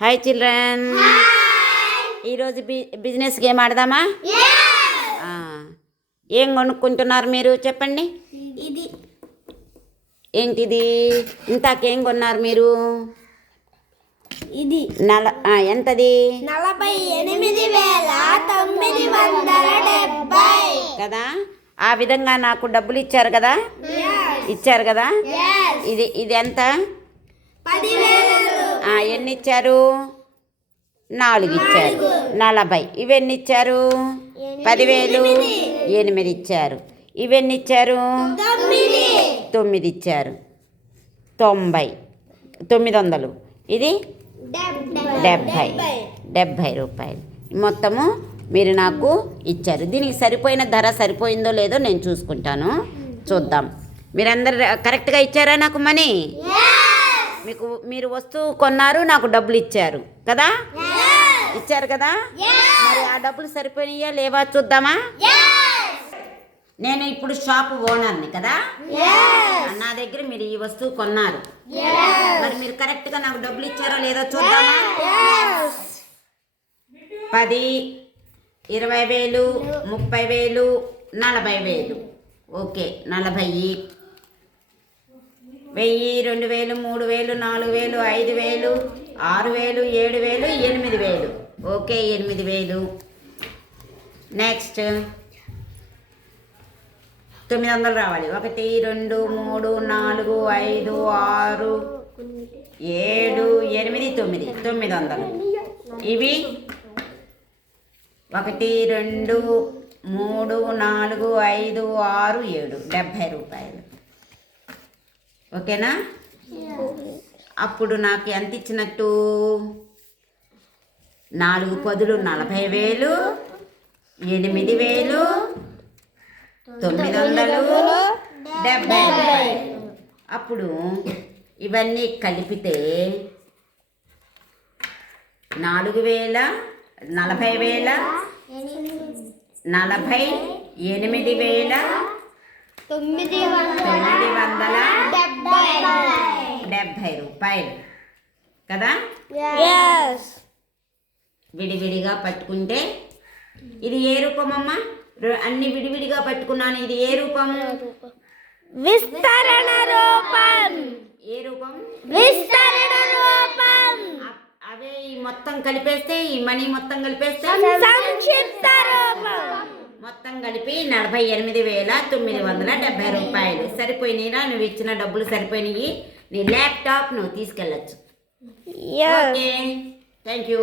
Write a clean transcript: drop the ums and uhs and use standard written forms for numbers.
Hi children, ఈరోజు business game ఆడదామా? ఏం కొనుక్కుంటున్నారు మీరు చెప్పండి. ఏంటిది? ఇంతకేం కొన్నారు మీరు? ఇది ఎంతది? 48,970 కదా. ఆ విధంగా నాకు డబ్బులు ఇచ్చారు కదా. ఇచ్చారు కదా. ఇది ఎంత? 10,000. ఎన్ని ఇచ్చారు? 4 ఇచ్చారు. 40. ఇవెన్ని ఇచ్చారు? 10,000. 8 ఇచ్చారు. ఇవెన్ని ఇచ్చారు? 9 ఇచ్చారు. 900. ఇది 70 రూపాయలు మొత్తము మీరు నాకు ఇచ్చారు. దీనికి సరిపోయిన ధర సరిపోయిందో లేదో నేను చూసుకుంటాను. చూద్దాం. మీరందరు కరెక్ట్గా ఇచ్చారా నాకు మనీ? మీరు వస్తువు కొన్నారు, నాకు డబ్బులు ఇచ్చారు కదా. ఇచ్చారు కదా. మరి ఆ డబ్బులు సరిపోయినాయా లేవా చూద్దామా? నేను ఇప్పుడు షాప్ ఓనర్ని కదా. నా దగ్గర మీరు ఈ వస్తువు కొన్నారు. మరి మీరు కరెక్ట్గా నాకు డబ్బులు ఇచ్చారో లేదో చూద్దామా? 10, 20,000, 30,000, 40,000. ఓకే. 40, 1000, 2,000, 3,000, 4,000, 5,000, 6,000, 7,000, 8,000. ఓకే. 8,000. నెక్స్ట్ 900 రావాలి. 1, 2, 3, 4, 5, 6, 7, 8, 9. 900. ఇవి 1, 2, 3, 4, 5, 6, 7. 70 రూపాయలు. ఓకేనా? అప్పుడు నాకు ఎంత ఇచ్చినట్టు? 4 10 40,000, 8,000, 900, 70 రూపాయలు. అప్పుడు ఇవన్నీ కలిపితే 4,000, 40,000, 40, 8,000, 970 రూపాయలు కదా. విడివిడిగా పట్టుకుంటే ఇది ఏ రూపం అమ్మా? అన్ని విడివిడిగా పట్టుకున్నాను. ఇది ఏ రూపం? విస్తరణ రూపం. ఏ రూపం? విస్తరణ రూపం. అవే ఈ మొత్తం కలిపేస్తే, ఈ మనీ మొత్తం కలిపేస్తే సంక్షిప్త రూపం. మొత్తం కలిపి 48,970 రూపాయలు సరిపోయినాయిరా. నువ్వు ఇచ్చిన డబ్బులు సరిపోయినాయి. నీ ల్యాప్టాప్ నువ్వు తీసుకెళ్ళచ్చు. ఓకే. Thank you.